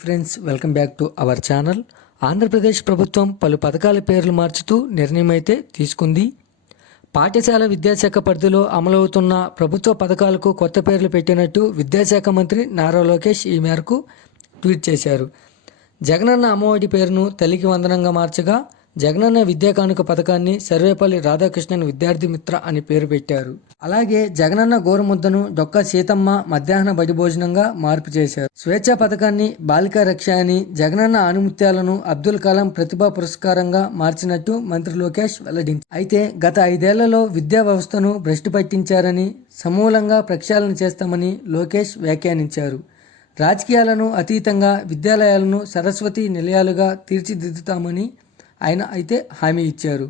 Friends, welcome back to our channel. Andhra Pradesh ప్రభుత్వం పలు పథకాల పేర్లు మార్చుతూ నిర్ణయం అయితే తీసుకుంది. పాఠశాల విద్యాశాఖ పరిధిలో అమలవుతున్న ప్రభుత్వ పథకాలకు కొత్త పేర్లు పెట్టినట్టు విద్యాశాఖ మంత్రి నారా లోకేష్ ఈ మేరకు ట్వీట్ చేశారు. జగనన్న అమ్మఒడి పేరును తల్లికి వందనంగా మార్చగా జగనన్న విద్యా కానుక పథకాన్ని సర్వేపల్లి రాధాకృష్ణన్ విద్యార్థి మిత్ర అని పేరు పెట్టారు. అలాగే జగనన్న గోరుముద్దను డొక్కా సీతమ్మ మధ్యాహ్న బడి భోజనంగా మార్పు చేశారు. స్వేచ్ఛ పథకాన్ని బాలికా రక్ష అని, జగనన్న ఆణిముత్యాలను అబ్దుల్ కలాం ప్రతిభా పురస్కారంగా మార్చినట్టు మంత్రి లోకేష్ వెల్లడించారు. అయితే గత 5 ఏళ్లలో విద్యా వ్యవస్థను భ్రష్టు పట్టించారని, సమూలంగా ప్రక్షాళన చేస్తామని లోకేష్ వ్యాఖ్యానించారు. రాజకీయాలను అతీతంగా విద్యాలయాలను సరస్వతి నిలయాలుగా తీర్చిదిద్దుతామని ఆయన అయితే హామీ ఇచ్చారు.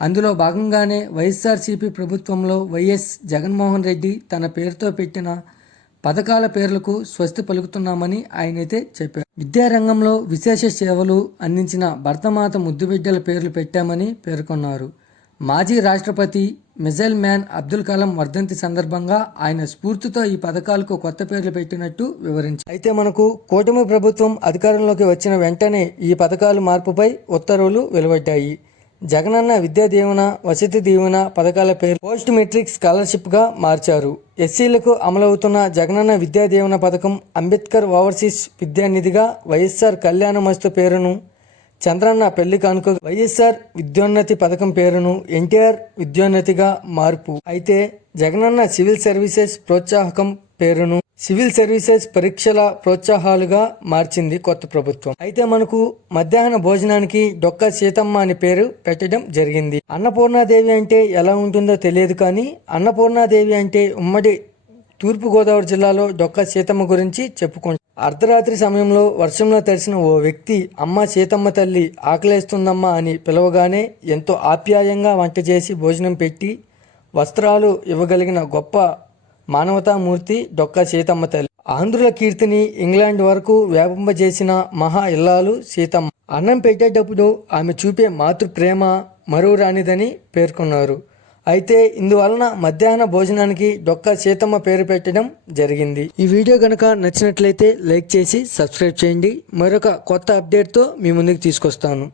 అందులో భాగంగానే వైఎస్ఆర్సీపీ ప్రభుత్వంలో వైఎస్ జగన్మోహన్ రెడ్డి తన పేరుతో పెట్టిన పథకాల పేర్లకు స్వస్తి పలుకుతున్నామని ఆయనైతే చెప్పారు. విద్యారంగంలో విశేష సేవలు అందించిన భరతమాత ముద్దుబిడ్డల పేర్లు పెట్టామని పేర్కొన్నారు. మాజీ రాష్ట్రపతి మిజైల్ మ్యాన్ అబ్దుల్ కలాం వర్ధంతి సందర్భంగా ఆయన స్ఫూర్తితో ఈ పథకాలకు కొత్త పేర్లు పెట్టినట్టు వివరించారు. అయితే మనకు కూటమి ప్రభుత్వం అధికారంలోకి వచ్చిన వెంటనే ఈ పథకాల మార్పుపై ఉత్తర్వులు వెలువడ్డాయి. జగనన్న విద్యా దీవెన, వసతి దీవెన పథకాల పేరు పోస్ట్ మెట్రిక్ స్కాలర్షిప్గా మార్చారు. ఎస్సీలకు అమలవుతున్న జగనన్న విద్యా దీవెన పథకం అంబేద్కర్ ఓవర్సీస్ విద్యానిధిగా, వైఎస్ఆర్ కళ్యాణమస్తు పేరును చంద్రన్న పెళ్లి కానుక, వైఎస్ఆర్ విద్యోన్నతి పథకం పేరును ఎన్టీఆర్ విద్యోన్నతిగా మార్పు. అయితే జగనన్న సివిల్ సర్వీసెస్ ప్రోత్సాహకం పేరును సివిల్ సర్వీసెస్ పరీక్షల ప్రోత్సాహాలుగా మార్చింది కొత్త ప్రభుత్వం. అయితే మనకు మధ్యాహ్న భోజనానికి డొక్కా సీతమ్మ అని పేరు పెట్టడం జరిగింది. అన్నపూర్ణాదేవి అంటే ఎలా ఉంటుందో తెలియదు, కానీ అన్నపూర్ణాదేవి అంటే ఉమ్మడి తూర్పుగోదావరి జిల్లాలో డొక్కా సీతమ్మ గురించి చెప్పుకుంటాం. అర్ధరాత్రి సమయంలో వర్షంలో తడిసిన ఓ వ్యక్తి అమ్మ సీతమ్మ తల్లి ఆకలేస్తుందమ్మా అని పిలవగానే ఎంతో ఆప్యాయంగా వంట చేసి భోజనం పెట్టి వస్త్రాలు ఇవ్వగలిగిన గొప్ప మానవతామూర్తి డొక్కా సీతమ్మ తల్లి. ఆంధ్రుల కీర్తిని ఇంగ్లాండ్ వరకు వ్యాపింపజేసిన మహా ఇల్లాలు సీతమ్మ. అన్నం పెట్టేటప్పుడు ఆమె చూపే మాతృ ప్రేమ మరువరానిదని పేర్కొన్నారు. అయితే ఇందువలన మధ్యాహ్న భోజనానికి డొక్కా సీతమ్మ పేరు పెట్టడం జరిగింది. ఈ వీడియో కనుక నచ్చినట్లయితే లైక్ చేసి సబ్స్క్రైబ్ చేయండి. మరొక కొత్త అప్డేట్తో మీ ముందుకు తీసుకొస్తాను.